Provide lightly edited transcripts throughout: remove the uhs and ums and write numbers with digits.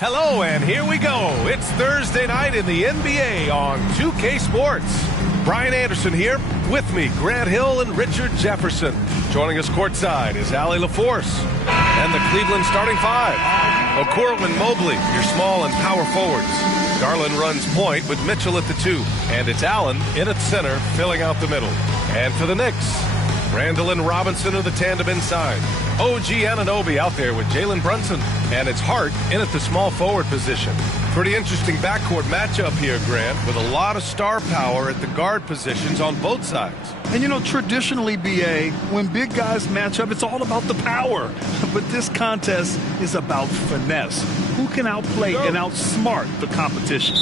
Hello, and here we go. It's Thursday night in the NBA on 2K Sports. Brian Anderson here. With me, Grant Hill and Richard Jefferson. Joining us courtside is Allie LaForce. And the Cleveland starting five. Okoro and Mobley, your small and power forwards. Garland runs point with Mitchell at the 2. And it's Allen in at center, filling out the middle. And for the Knicks, Randall and Robinson are the tandem inside. OG Anunoby out there with Jalen Brunson. And it's Hart in at the small forward position. Pretty interesting backcourt matchup here, Grant, with a lot of star power at the guard positions on both sides. And, you know, traditionally, B.A., when big guys match up, it's all about the power. But this contest is about finesse. Who can outplay and outsmart the competition?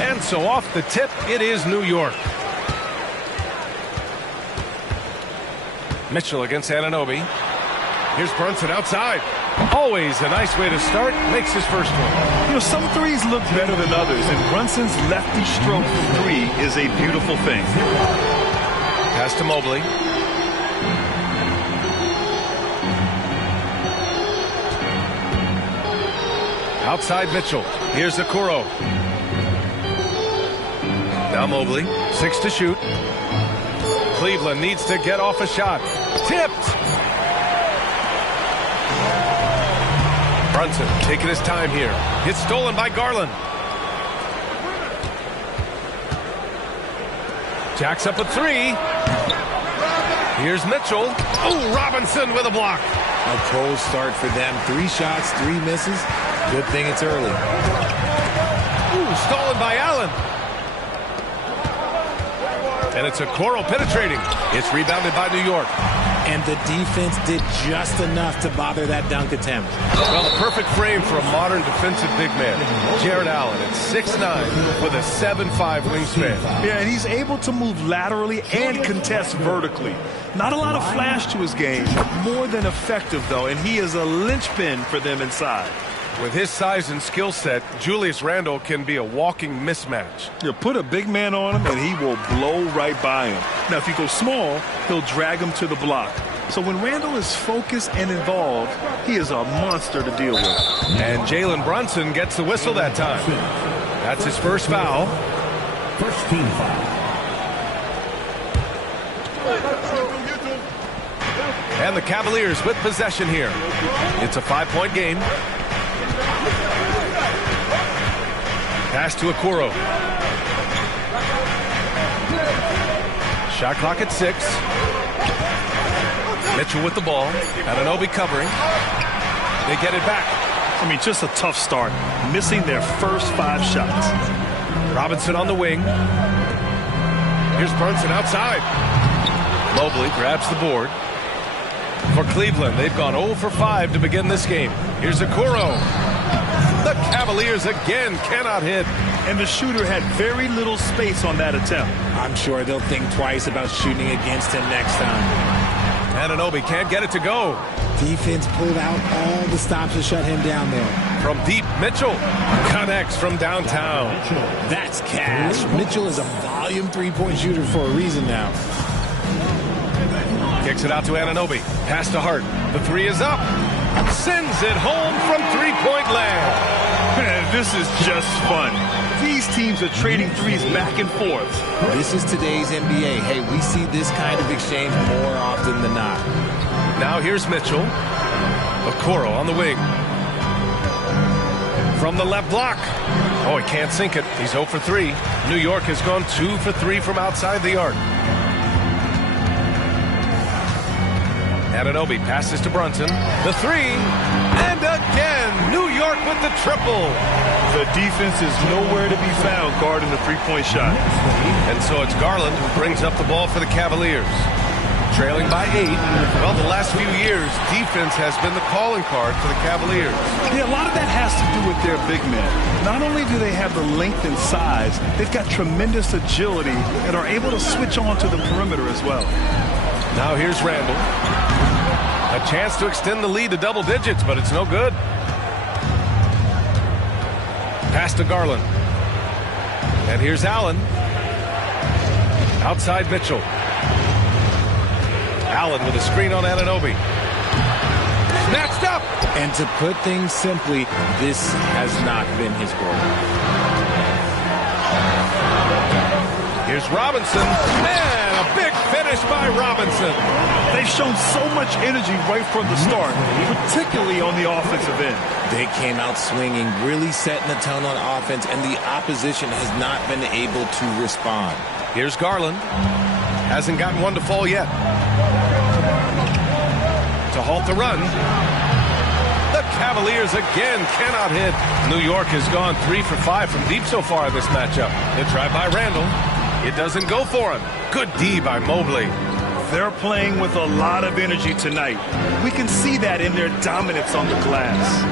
And so off the tip, it is New York. Mitchell against Anunoby. Here's Brunson outside. Always a nice way to start. Makes his first one. You know, some threes look better than others, and Brunson's lefty stroke from three is a beautiful thing. Pass to Mobley. Outside Mitchell. Here's Okoro. Now Mobley. 6 to shoot. Cleveland needs to get off a shot. Tipped. Brunson taking his time here. It's stolen by Garland. Jacks up a 3. Here's Mitchell. Oh, Robinson with a block. A cold start for them. 3 shots, 3 misses. Good thing it's early. Ooh, stolen by Allen. And it's Okoro penetrating. It's rebounded by New York. And the defense did just enough to bother that dunk attempt. Well, a perfect frame for a modern defensive big man. Jared Allen at 6'9" with a 7'5" wingspan. Yeah, and he's able to move laterally and contest vertically. Not a lot of flash to his game, more than effective, though, and he is a linchpin for them inside. With his size and skill set, Julius Randle can be a walking mismatch. You put a big man on him, and he will blow right by him. Now, if you go small, he'll drag him to the block. So when Randle is focused and involved, he is a monster to deal with. And Jalen Brunson gets the whistle that time. That's his first foul. First team foul. And the Cavaliers with possession here. It's a 5-point game. Pass to Okoro. Shot clock at 6. Mitchell with the ball. Anunoby covering. They get it back. I mean, just a tough start. Missing their first 5 shots. Robinson on the wing. Here's Brunson outside. Mobley grabs the board. For Cleveland, they've gone 0 for 5 to begin this game. Here's Okoro. The Cavaliers again cannot hit. And the shooter had very little space on that attempt. I'm sure they'll think twice about shooting against him next time. Anunoby can't get it to go. Defense pulled out all the stops to shut him down there. From deep, Mitchell connects from downtown. That's cash. Mitchell is a volume 3-point shooter for a reason now. Kicks it out to Anunoby. Pass to Hart. The 3 is up. Sends it home from 3-point land. Man, this is just fun. These teams are trading threes back and forth. This is today's NBA. Hey, we see this kind of exchange more often than not. Now here's Mitchell. Okoro on the wing. From the left block. Oh, he can't sink it. He's 0 for 3. New York has gone 2 for 3 from outside the arc. Anunoby passes to Brunson. The 3. And again, New York with the triple. The defense is nowhere to be found guarding the 3-point shot. And so it's Garland who brings up the ball for the Cavaliers. Trailing by 8. Well, the last few years, defense has been the calling card for the Cavaliers. Yeah, a lot of that has to do with their big men. Not only do they have the length and size, they've got tremendous agility and are able to switch on to the perimeter as well. Now here's Randall. A chance to extend the lead to double digits, but it's no good. Pass to Garland. And here's Allen. Outside Mitchell. Allen with a screen on Anunoby. Snatched up. And to put things simply, this has not been his goal. Here's Robinson. Man, a big finish by Robinson. They've shown so much energy right from the start, particularly on the offensive end. They came out swinging, really setting the tone on offense, and the opposition has not been able to respond. Here's Garland. Hasn't gotten one to fall yet. To halt the run. The Cavaliers again cannot hit. New York has gone 3 for 5 from deep so far in this matchup. They try by Randall. It doesn't go for him. Good D by Mobley. They're playing with a lot of energy tonight. We can see that in their dominance on the glass.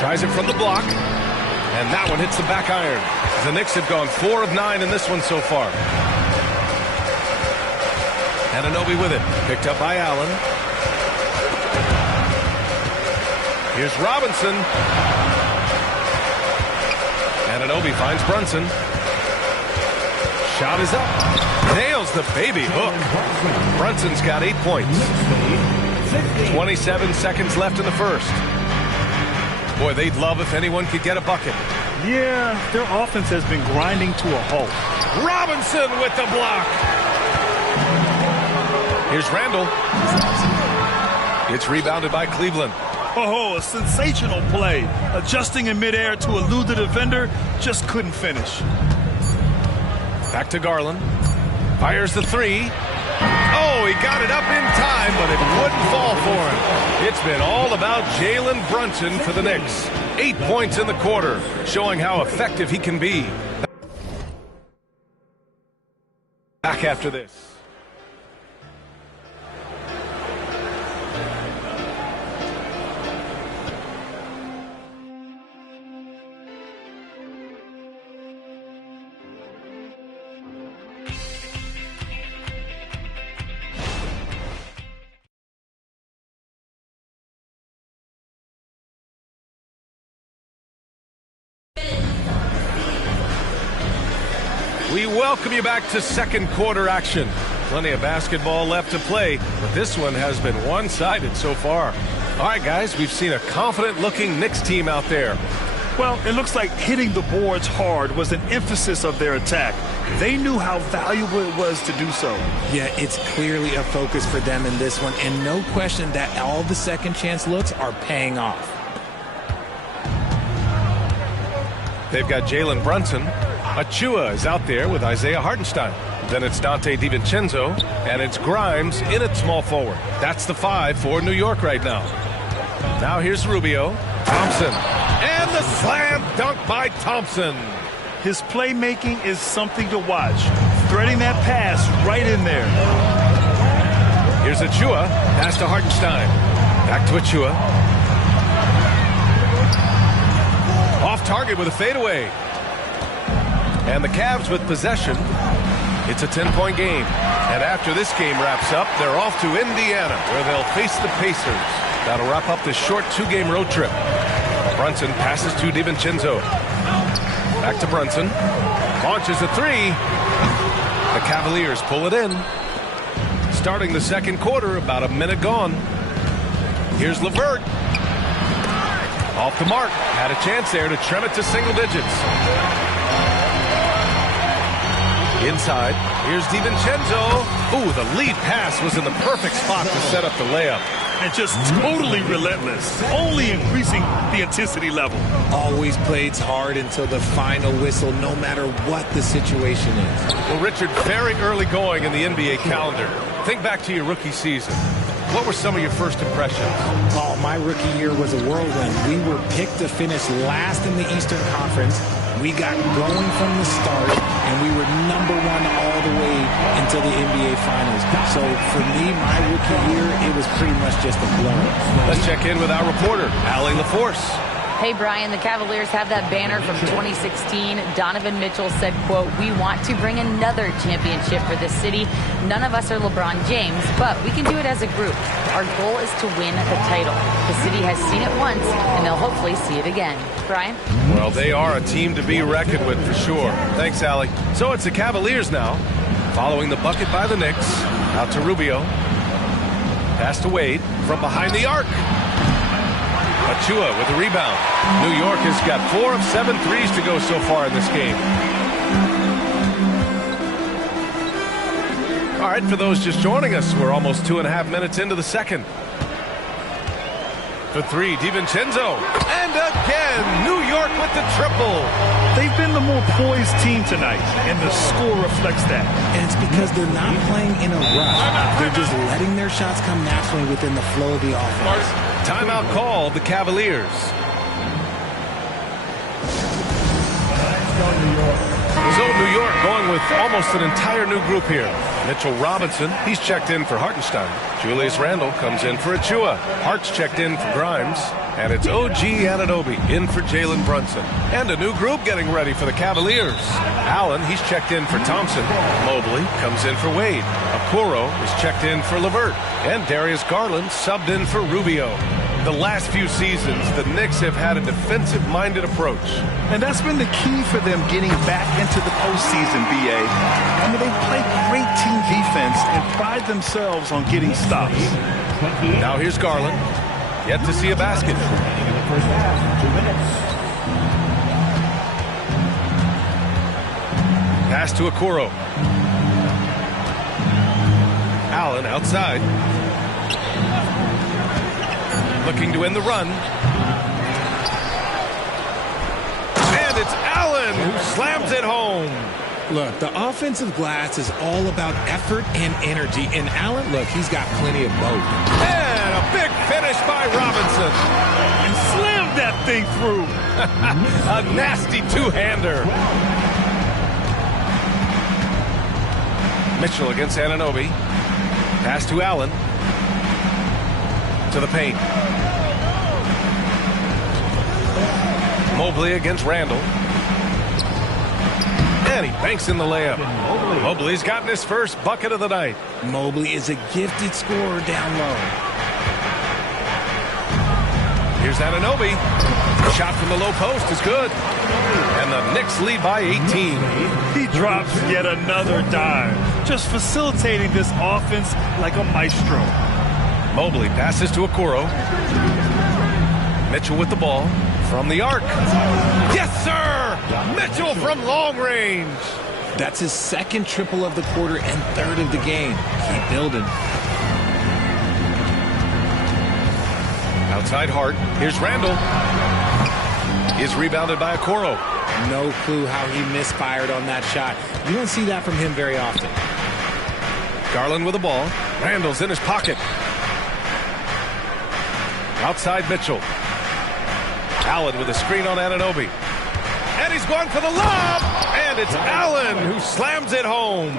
Tries it from the block. And that one hits the back iron. The Knicks have gone 4 of 9 in this one so far. Anunoby with it. Picked up by Allen. Here's Robinson. Anunoby finds Brunson. Shot is up. Nails the baby hook. Brunson's got 8 points. 27 seconds left in the first. Boy, they'd love if anyone could get a bucket. Yeah, their offense has been grinding to a halt. Robinson with the block. Here's Randall. It's rebounded by Cleveland. Oh, a sensational play. Adjusting in midair to elude the defender, just couldn't finish. Back to Garland. Fires the 3. Oh, he got it up in time, but it wouldn't fall for him. It's been all about Jalen Brunson for the Knicks. 8 points in the quarter, showing how effective he can be. Back after this. We welcome you back to second quarter action. Plenty of basketball left to play, but this one has been one-sided so far. All right, guys, we've seen a confident-looking Knicks team out there. Well, it looks like hitting the boards hard was an emphasis of their attack. They knew how valuable it was to do so. Yeah, it's clearly a focus for them in this one, and no question that all the second chance looks are paying off. They've got Jalen Brunson. Achua is out there with Isaiah Hartenstein. Then it's Dante DiVincenzo, and it's Grimes in at small forward. That's the 5 for New York right now. Now here's Rubio. Thompson. And the slam dunk by Thompson. His playmaking is something to watch. Threading that pass right in there. Here's Achua. Pass to Hartenstein. Back to Achua. Off target with a fadeaway. And the Cavs with possession. It's a 10-point game. And after this game wraps up, they're off to Indiana, where they'll face the Pacers. That'll wrap up this short 2-game road trip. Brunson passes to DiVincenzo. Back to Brunson. Launches a 3. The Cavaliers pull it in. Starting the second quarter, about a minute gone. Here's LeVert. Off the mark. Had a chance there to trim it to single digits. Inside, here's DiVincenzo. Ooh, the lead pass was in the perfect spot to set up the layup. And just totally relentless, only increasing the intensity level. Always plays hard until the final whistle, no matter what the situation is. Well, Richard, very early going in the NBA calendar. Think back to your rookie season. What were some of your first impressions? Oh, my rookie year was a whirlwind. We were picked to finish last in the Eastern Conference. We got going from the start, and we were #1 all the way until the NBA Finals. So for me, my rookie year, it was pretty much just a blur. Let's check in with our reporter, Allie LaForce. Hey, Brian, the Cavaliers have that banner from 2016. Donovan Mitchell said, quote, "We want to bring another championship for this city. None of us are LeBron James, but we can do it as a group. Our goal is to win the title. The city has seen it once, and they'll hopefully see it again." Brian? Well, they are a team to be reckoned with for sure. Thanks, Allie. So it's the Cavaliers now, following the bucket by the Knicks. Out to Rubio. Pass to Wade from behind the arc. Achua with the rebound. New York has got 4 of 7 threes to go so far in this game. All right, for those just joining us, we're almost 2.5 minutes into the second. For 3, DiVincenzo. And again, New York with the triple. They've been the more poised team tonight, and the score reflects that. And it's because they're not playing in a rush. They're just letting their shots come naturally within the flow of the offense. Timeout called the Cavaliers. So New York going with almost an entire new group here. Mitchell Robinson, he's checked in for Hartenstein. Julius Randle comes in for Achua. Hart's checked in for Grimes. And it's OG Anunoby in for Jalen Brunson. And a new group getting ready for the Cavaliers. Allen, he's checked in for Thompson. Mobley comes in for Wade. Okoro is checked in for LeVert. And Darius Garland subbed in for Rubio. The last few seasons, the Knicks have had a defensive-minded approach. And that's been the key for them getting back into the postseason, B.A. I mean, they play great team defense and pride themselves on getting stops. Now here's Garland. Yet to see a basket. Pass to Okoro. Allen outside. Looking to end the run. And it's Allen who slams it home. Look, the offensive glass is all about effort and energy. And Allen, look, he's got plenty of both. And a big finish by Robinson. And slammed that thing through. A nasty two-hander. Mitchell against Anunoby. Pass to Allen. To the paint. Mobley against Randle. And he banks in the layup. Mobley's gotten his first bucket of the night. Mobley is a gifted scorer down low. Here's Anunoby. Shot from the low post is good. And the Knicks lead by 18. He drops yet another dime. Just facilitating this offense like a maestro. Mobley passes to Okoro. Mitchell with the ball from the arc. Yes, sir! Mitchell from long range. That's his second triple of the quarter and third of the game. Keep building. Outside Hart. Here's Randle. Is rebounded by Okoro. No clue how he misfired on that shot. You don't see that from him very often. Garland with the ball. Randle's in his pocket. Outside Mitchell. Allen with a screen on Anunoby. And he's going for the lob. And it's Allen who slams it home.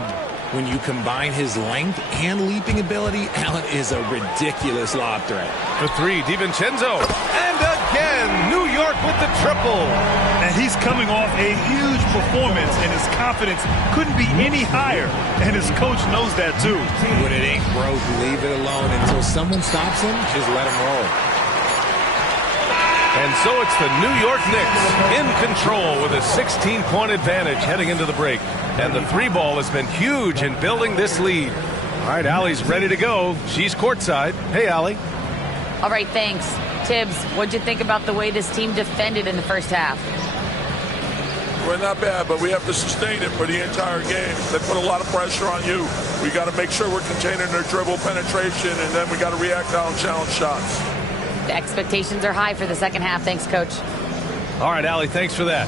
When you combine his length and leaping ability, Allen is a ridiculous lob threat. For 3, DiVincenzo. And again, New York with the triple. And he's coming off a huge performance, and his confidence couldn't be any higher. And his coach knows that, too. When it ain't broke, leave it alone. Until someone stops him, just let him roll. And so it's the New York Knicks in control with a 16-point advantage heading into the break. And the 3-ball has been huge in building this lead. All right, Allie's ready to go. She's courtside. Hey, Allie. All right, thanks. Tibbs, what'd you think about the way this team defended in the first half? We're not bad, but we have to sustain it for the entire game. They put a lot of pressure on you. We got to make sure we're containing their dribble penetration, and then we got to react on challenge shots. The expectations are high for the second half. Thanks, Coach. All right, Allie, thanks for that.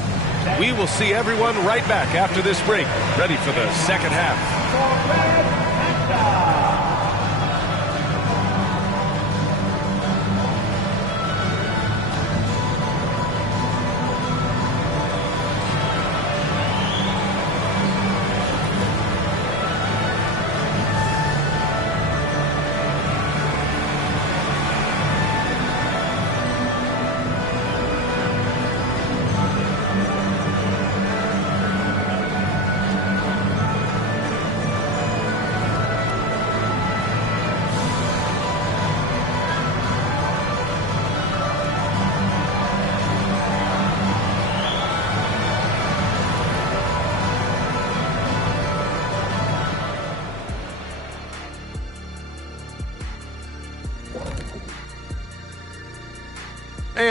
We will see everyone right back after this break, ready for the second half.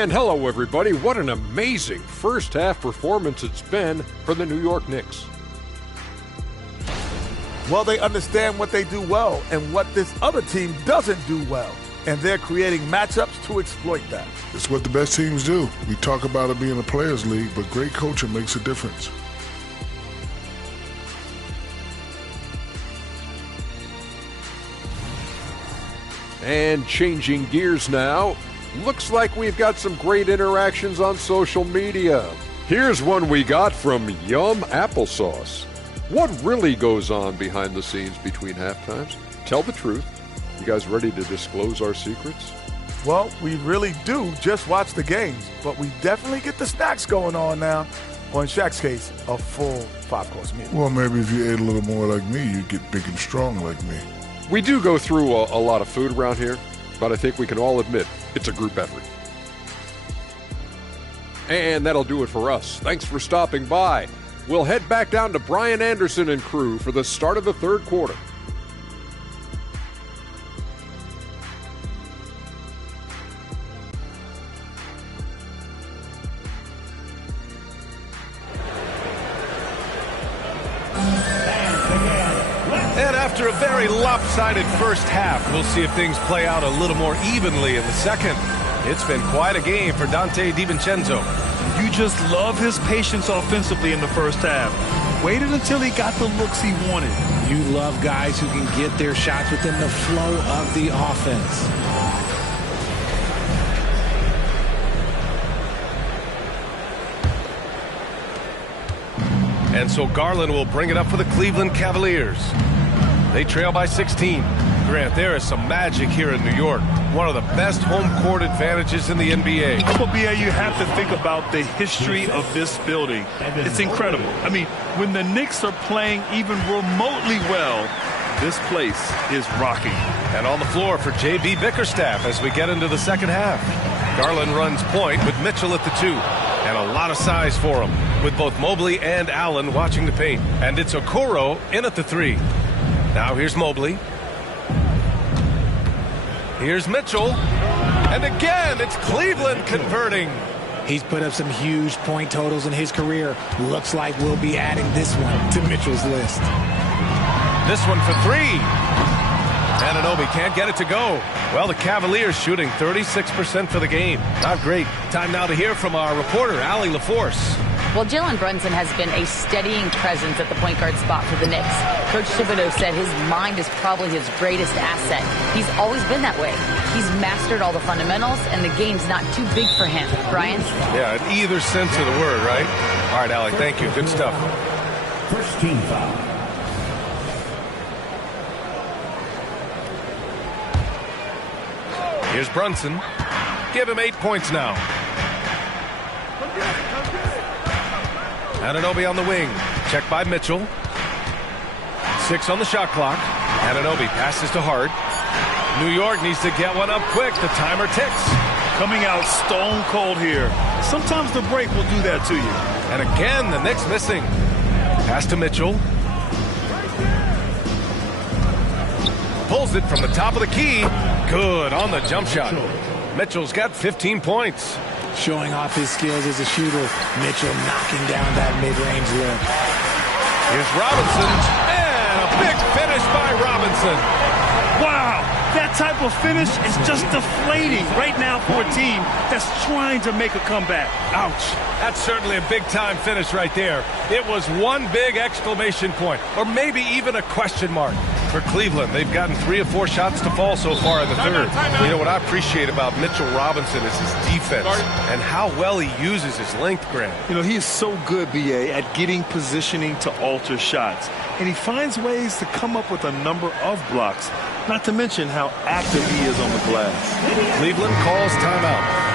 And hello, everybody. What an amazing first-half performance it's been for the New York Knicks. Well, they understand what they do well and what this other team doesn't do well. And they're creating matchups to exploit that. It's what the best teams do. We talk about it being a players' league, but great coaching makes a difference. And changing gears now, looks like we've got some great interactions on social media. Here's one we got from Yum Applesauce. What really goes on behind the scenes between halftimes? Tell the truth. You guys ready to disclose our secrets? Well, we really do just watch the games, but we definitely get the snacks going on now. Or in Shaq's case, a full 5-course meal. Well, maybe if you ate a little more like me, you'd get big and strong like me. We do go through a lot of food around here, but I think we can all admit it's a group effort. And that'll do it for us. Thanks for stopping by. We'll head back down to Brian Anderson and crew for the start of the third quarter. And after a very lopsided first half, we'll see if things play out a little more evenly in the second. It's been quite a game for Dante DiVincenzo. You just love his patience offensively in the first half. Waited until he got the looks he wanted. You love guys who can get their shots within the flow of the offense. And so Garland will bring it up for the Cleveland Cavaliers. They trail by 16. Grant, there is some magic here in New York. One of the best home court advantages in the NBA. BA, you have to think about the history of this building. It's incredible. I mean, when the Knicks are playing even remotely well, this place is rocking. And on the floor for J.B. Bickerstaff as we get into the second half. Garland runs point with Mitchell at the 2. And a lot of size for him, with both Mobley and Allen watching the paint. And it's Okoro in at the 3. Now here's Mobley. Here's Mitchell. And again, it's Cleveland converting. He's put up some huge point totals in his career. Looks like we'll be adding this one to Mitchell's list. This one for 3. Anunoby can't get it to go. Well, the Cavaliers shooting 36% for the game. Not great. Time now to hear from our reporter, Allie LaForce. Well, Jalen Brunson has been a steadying presence at the point guard spot for the Knicks. Coach Thibodeau said his mind is probably his greatest asset. He's always been that way. He's mastered all the fundamentals, and the game's not too big for him. Brian? Yeah, in either sense of the word, right? All right, Allie, thank you. Good stuff. First team foul. Here's Brunson. Give him 8 points now. Anunoby on the wing. Check by Mitchell. 6 on the shot clock. Anunoby passes to Hart. New York needs to get one up quick. The timer ticks. Coming out stone cold here. Sometimes the break will do that to you. And again, the Knicks missing. Pass to Mitchell. Pulls it from the top of the key. Good on the jump shot. Mitchell's got 15 points. Showing off his skills as a shooter. Mitchell knocking down that mid-range look. Here's Robinson. And a big finish by Robinson. Wow, that type of finish is just deflating right now for a team that's trying to make a comeback. Ouch. That's certainly a big-time finish right there. It was one big exclamation point, or maybe even a question mark. For Cleveland, they've gotten 3 or 4 shots to fall so far in the third. You know, what I appreciate about Mitchell Robinson is his defense and how well he uses his length, Grant. You know, he is so good, BA, at getting positioning to alter shots. And he finds ways to come up with a number of blocks, not to mention how active he is on the glass. Cleveland calls timeout.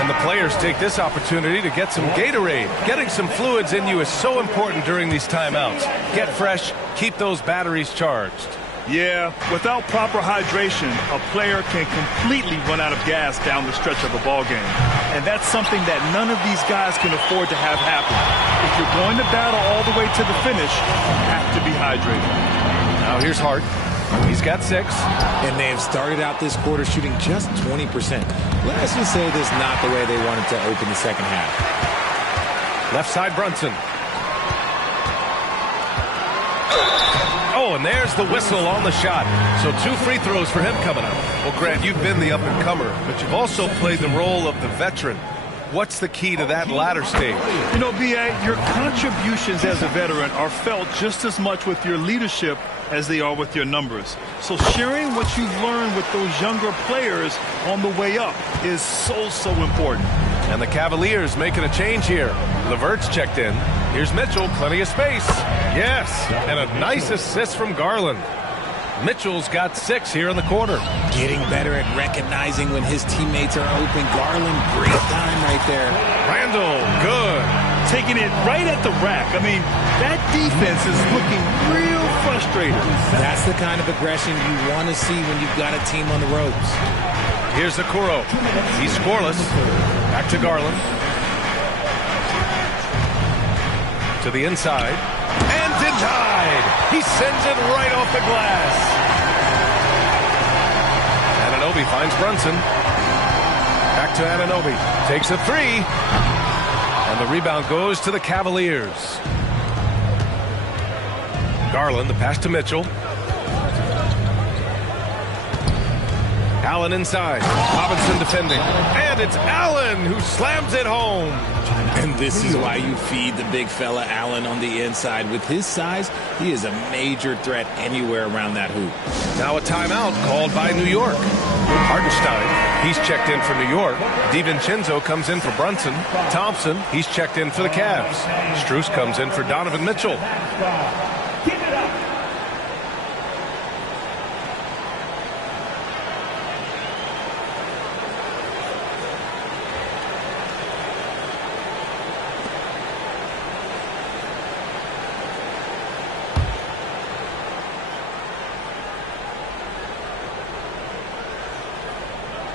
And the players take this opportunity to get some Gatorade. Getting some fluids in you is so important during these timeouts. Get fresh, keep those batteries charged. Yeah, without proper hydration, a player can completely run out of gas down the stretch of a ball game. And that's something that none of these guys can afford to have happen. If you're going to battle all the way to the finish, you have to be hydrated. Now here's Hart. He's got 6. And they have started out this quarter shooting just 20%. Let's just say this is not the way they wanted to open the second half. Left side, Brunson. Oh, and there's the whistle on the shot. So 2 free throws for him coming up. Well, Grant, you've been the up-and-comer, but you've also played the role of the veteran. What's the key to that latter stage? You know, B.A., your contributions as a veteran are felt just as much with your leadership as they are with your numbers. So sharing what you've learned with those younger players on the way up is so important. And the Cavaliers making a change here. LeVert's checked in. Here's Mitchell, plenty of space. Yes, and a nice assist from Garland. Mitchell's got 6 here in the quarter. Getting better at recognizing when his teammates are open. Garland, great time right there. Randall, good. Taking it right at the rack. I mean, that defense is looking real frustrated. That's the kind of aggression you want to see when you've got a team on the ropes. Here's Okoro. He's scoreless. Back to Garland. To the inside. And denied. He sends it right off the glass. Anunoby finds Brunson. Back to Anunoby. Takes a 3. And the rebound goes to the Cavaliers. Garland, the pass to Mitchell. Allen inside. Robinson defending. And it's Allen who slams it home. And this is why you feed the big fella Allen on the inside. With his size, he is a major threat anywhere around that hoop. Now a timeout called by New York. Hartenstein, he's checked in for New York. DiVincenzo comes in for Brunson. Thompson, he's checked in for the Cavs. Strus comes in for Donovan Mitchell.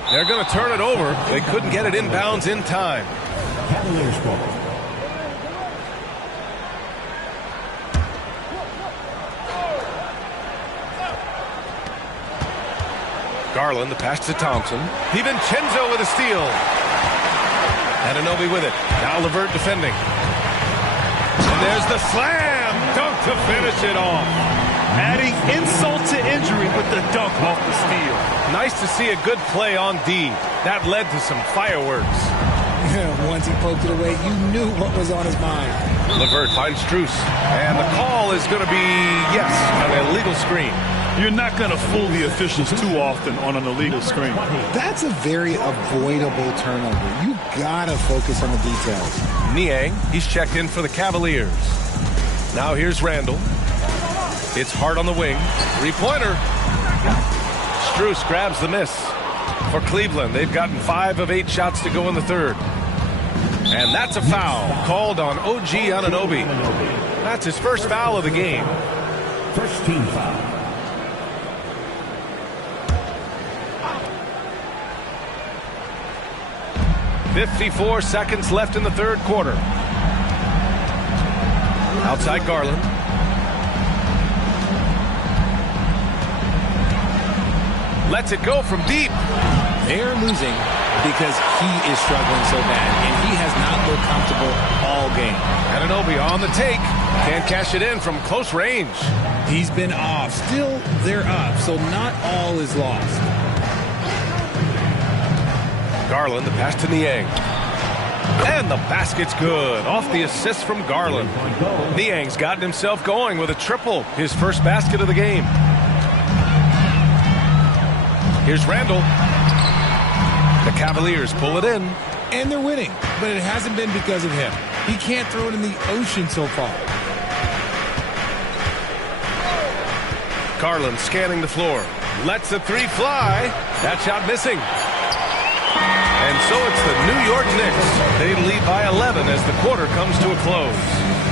They're going to turn it over. They couldn't get it inbounds in time. Cavaliers ball. Garland, the pass to Thompson. DiVincenzo with a steal. Anunoby with it. Now LeVert defending. And there's the slam dunk to finish it off. Adding insult to injury with the dunk off the steal. Nice to see a good play on D. That led to some fireworks. Once he poked it away, you knew what was on his mind. LeVert finds Strus. And the call is going to be, yes, an illegal screen. You're not going to fool the officials too often on an illegal screen. That's a very avoidable turnover. You got to focus on the details. Niang, he's checked in for the Cavaliers. Now here's Randall. It's hard on the wing. 3-pointer. Strus grabs the miss. For Cleveland, they've gotten 5 of 8 shots to go in the third. And that's a foul called on OG Anunoby. That's his first foul of the game. First team foul. .54 seconds left in the third quarter. Outside Garland. Lets it go from deep. They're losing because he is struggling so bad, and he has not looked comfortable all game. Anunoby on the take. Can't cash it in from close range. He's been off. Still, they're up, so not all is lost. Garland, the pass to Niang. And the basket's good. Off the assist from Garland. Niang's gotten himself going with a triple. His first basket of the game. Here's Randall. The Cavaliers pull it in. And they're winning, but it hasn't been because of him. He can't throw it in the ocean so far. Garland scanning the floor. Lets the 3 fly. That shot missing. And so it's the New York Knicks. They lead by 11 as the quarter comes to a close.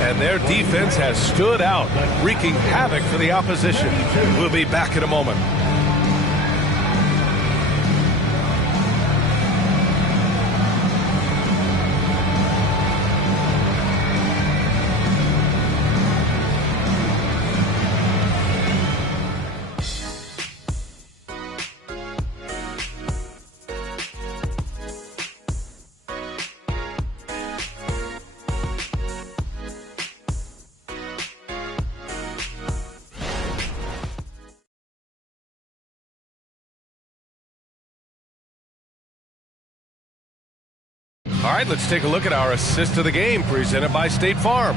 And their defense has stood out, wreaking havoc for the opposition. We'll be back in a moment. All right, let's take a look at our assist of the game presented by State Farm.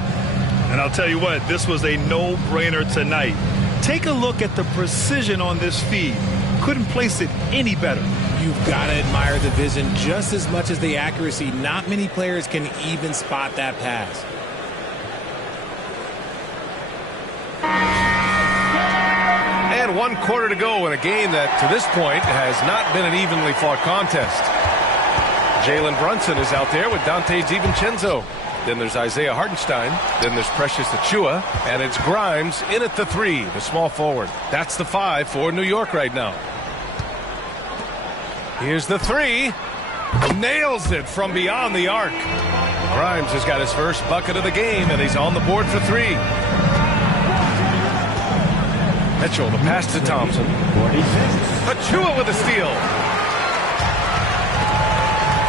And I'll tell you what, this was a no-brainer tonight. Take a look at the precision on this feed. Couldn't place it any better. You've got to admire the vision just as much as the accuracy. Not many players can even spot that pass. And 1 quarter to go in a game that, to this point, has not been an evenly fought contest. Jalen Brunson is out there with Dante DiVincenzo. Then there's Isaiah Hartenstein. Then there's Precious Achiuwa. And it's Grimes in at the 3, the small forward. That's the 5 for New York right now. Here's the 3. Nails it from beyond the arc. Grimes has got his first bucket of the game, and he's on the board for 3. Mitchell, the pass to Thompson. Achiuwa with a steal.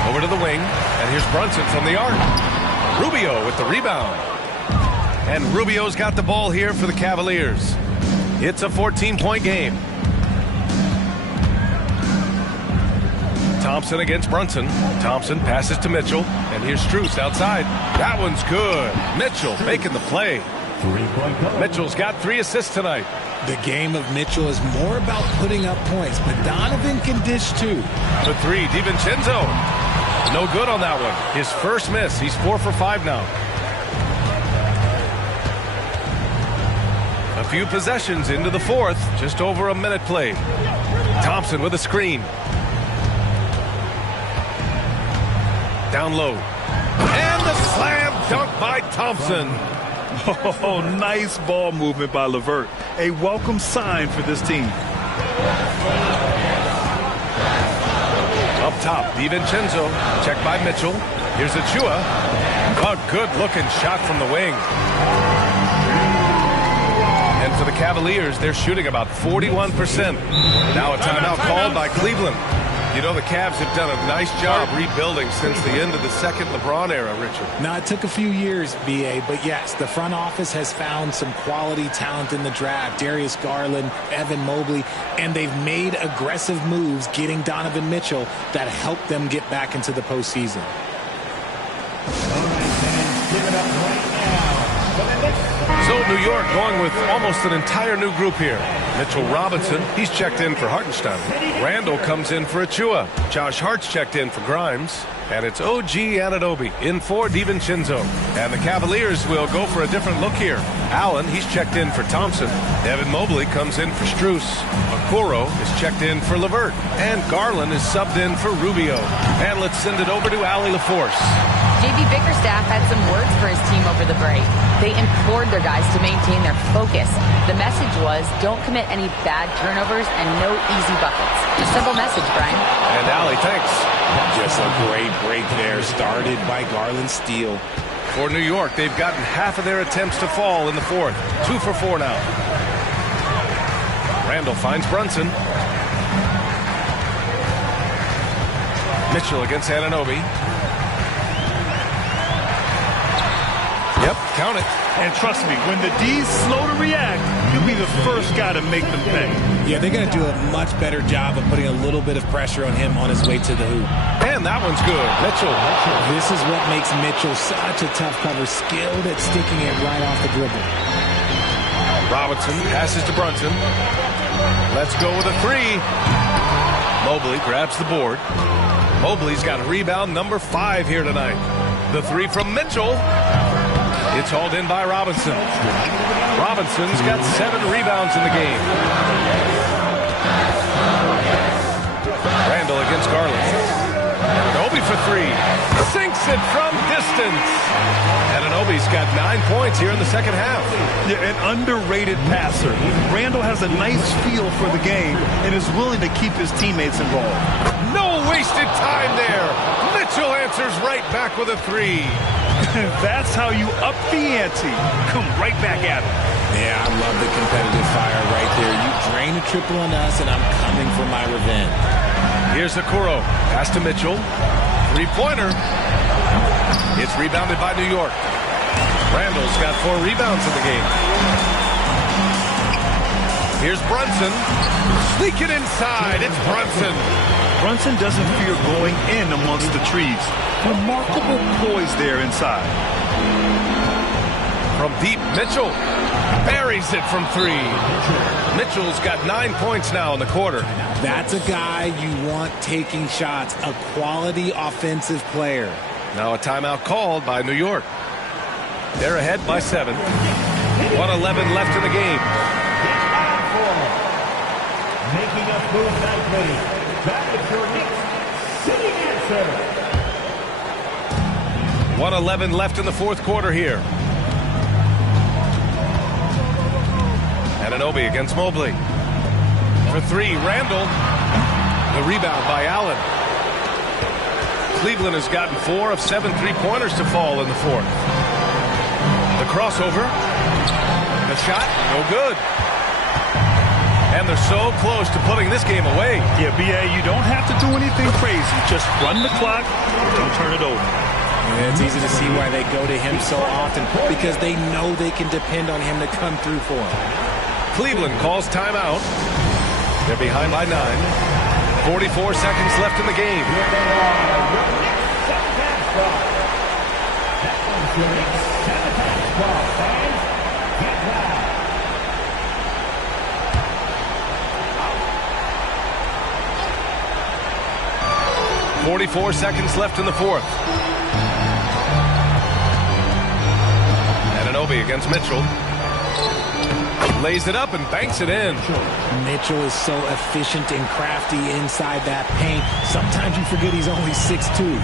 Over to the wing, and here's Brunson from the arc. Rubio with the rebound. And Rubio's got the ball here for the Cavaliers. It's a 14-point game. Thompson against Brunson. Thompson passes to Mitchell, and here's Strus outside. That one's good. Mitchell making the play. Mitchell's got 3 assists tonight. The game of Mitchell is more about putting up points, but Donovan can dish too. The 3, DiVincenzo. No good on that one. His first miss. He's 4 for 5 now. A few possessions into the 4th. Just over a minute played. Thompson with a screen. Down low. And the slam dunk by Thompson. Oh, nice ball movement by LeVert. A welcome sign for this team. Up top, DiVincenzo. Checked by Mitchell. Here's Achiuwa. A good-looking shot from the wing. And for the Cavaliers, they're shooting about 41%. Now a timeout called by Cleveland. You know, the Cavs have done a nice job rebuilding since the end of the second LeBron era, Richard. Now, it took a few years, B.A., but yes, the front office has found some quality talent in the draft. Darius Garland, Evan Mobley, and they've made aggressive moves getting Donovan Mitchell that helped them get back into the postseason. So New York going with almost an entire new group here. Mitchell Robinson, he's checked in for Hartenstein. Randall comes in for Achiuwa. Josh Hart's checked in for Grimes. And it's OG Anunoby in for DiVincenzo. And the Cavaliers will go for a different look here. Allen, he's checked in for Thompson. Evan Mobley comes in for Strus. Okoro is checked in for LeVert. And Garland is subbed in for Rubio. And let's send it over to Allie LaForce. JB Bickerstaff had some words for his team over the break. They implored their guys to maintain their focus. The message was, don't commit any bad turnovers and no easy buckets. A simple message, Brian. And Allie, thanks. Just a great break there, started by Garland's steal. For New York, they've gotten half of their attempts to fall in the 4th. 2 for 4 now. Randall finds Brunson. Mitchell against Anunoby. Yep, count it. And trust me, when the D's slow to react, you'll be the first guy to make them pay. Yeah, they're going to do a much better job of putting a little bit of pressure on him on his way to the hoop. And that one's good. Mitchell. This is what makes Mitchell such a tough cover, skilled at sticking it right off the dribble. Robinson passes to Brunson. Let's go with a 3. Mobley grabs the board. Mobley's got rebound number 5 here tonight. The 3 from Mitchell. It's hauled in by Robinson. Robinson's got 7 rebounds in the game. Randall against Garland. Anunoby for 3. Sinks it from distance. Anunoby's got 9 points here in the second half. Yeah, an underrated passer. Randall has a nice feel for the game and is willing to keep his teammates involved. No wasted time there. Mitchell answers right back with a 3. That's how you up the ante. Come right back at it. Yeah, I love the competitive fire right there. You drain a triple on us, and I'm coming for my revenge. Here's Okoro. Pass to Mitchell. 3-pointer. It's rebounded by New York. Randall's got 4 rebounds in the game. Here's Brunson. Sneak it inside. It's Brunson. Brunson doesn't fear going in amongst the trees. Remarkable poise there inside. From deep, Mitchell buries it from 3. Mitchell's got 9 points now in the quarter. That's a guy you want taking shots, a quality offensive player. Now a timeout called by New York. They're ahead by 7. 1:11 left in the game. Making us move nicely. Back at your Knicks, sitting answer. 1:11 left in the fourth quarter here. Anunoby against Mobley. For 3, Randall. The rebound by Allen. Cleveland has gotten 4 of 7 3-pointers to fall in the fourth. The crossover. The shot, no good. And they're so close to putting this game away. Yeah, B.A., you don't have to do anything crazy. Just run the clock. Don't turn it over. And it's easy to see why they go to him so often, because they know they can depend on him to come through for them. Cleveland calls timeout. They're behind by 9. 44 seconds left in the game. 44 seconds left in the fourth. Anunoby against Mitchell. Lays it up and banks it in. Mitchell is so efficient and crafty inside that paint. Sometimes you forget he's only 6'2".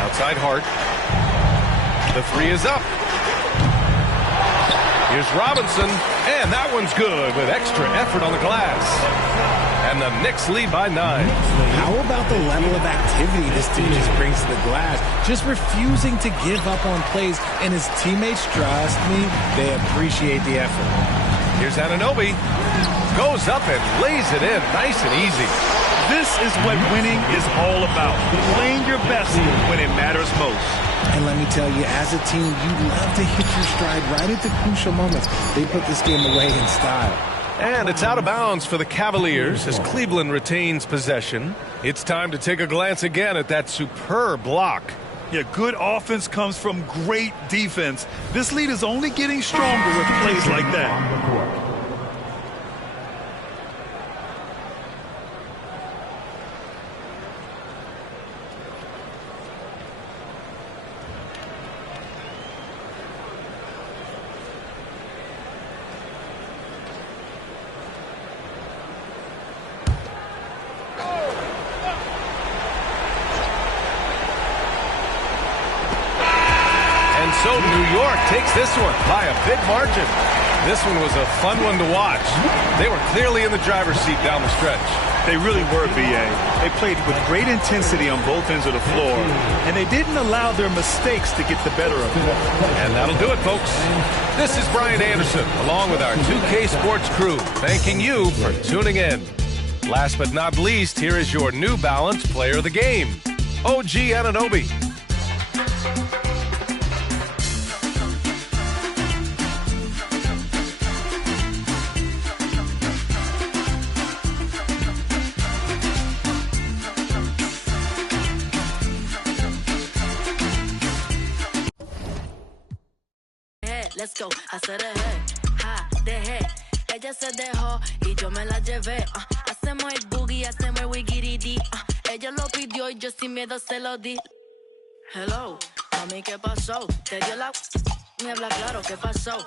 Outside Hart. The 3 is up. Here's Robinson, and that one's good with extra effort on the glass. And the Knicks lead by 9. How about the level of activity this team just brings to the glass? Just refusing to give up on plays, and his teammates, trust me, they appreciate the effort. Here's Anunoby. Goes up and lays it in nice and easy. This is what winning is all about. Playing your best when it matters most. And let me tell you, as a team, you love to hit your stride right at the crucial moments. They put this game away in style. And it's out of bounds for the Cavaliers as Cleveland retains possession. It's time to take a glance again at that superb block. Yeah, good offense comes from great defense. This lead is only getting stronger with plays like that. So New York takes this one by a big margin. This one was a fun one to watch. They were clearly in the driver's seat down the stretch. They really were, B.A. They played with great intensity on both ends of the floor, and they didn't allow their mistakes to get the better of them. And that'll do it, folks. This is Brian Anderson, along with our 2K Sports crew, thanking you for tuning in. Last but not least, here is your New Balance player of the game, OG Anunoby. Let's go, hacer el ja, dejé. Ella se dejó y yo me la llevé. Hacemos el boogie, hacemos el wigiridi. Ella lo pidió y yo sin miedo se lo di. Hello, mami, ¿qué pasó? Te dio la... Me habla claro, ¿qué pasó?